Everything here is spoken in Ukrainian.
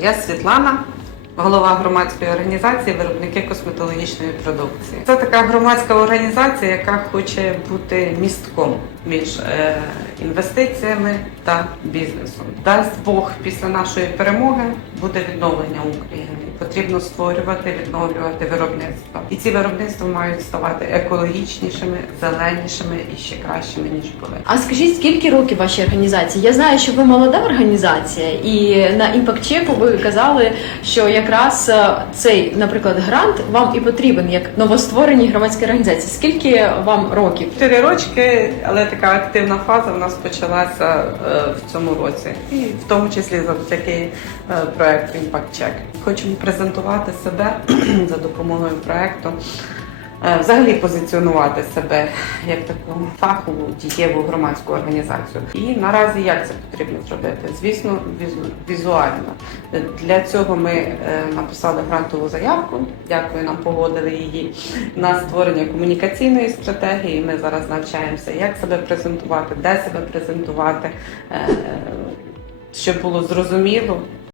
Я Світлана, голова громадської організації виробники косметологічної продукції. Це така громадська організація, яка хоче бути містком між е, інвестиціями та бізнесом. Дасть Бог після нашої перемоги буде відновлення України. Потрібно створювати, відновлювати виробництва. І ці виробництва мають ставати екологічнішими, зеленішими і ще кращими ніж були. А скажіть, скільки років вашій організації? Я знаю, що ви молода організація, і на Impact Check ви казали, що якраз е, цей, наприклад, грант вам і потрібен як новоствореній громадській організації. Скільки вам років? Чотири рочки, але така активна фаза в нас почалася е, в цьому році, і в тому числі завдяки е, проекту Impact Check. Хочемо презентувати себе за допомогою проекту. е, Взагалі позиціонувати себе як таку фахову дієву громадську організацію. І наразі як це потрібно зробити? Звісно, візу- візуально. Для цього ми е, написали грантову заявку. Дякую, нам погодили її на створення комунікаційної стратегії. Ми зараз навчаємося, як себе презентувати, де себе презентувати, е, щоб було зрозуміло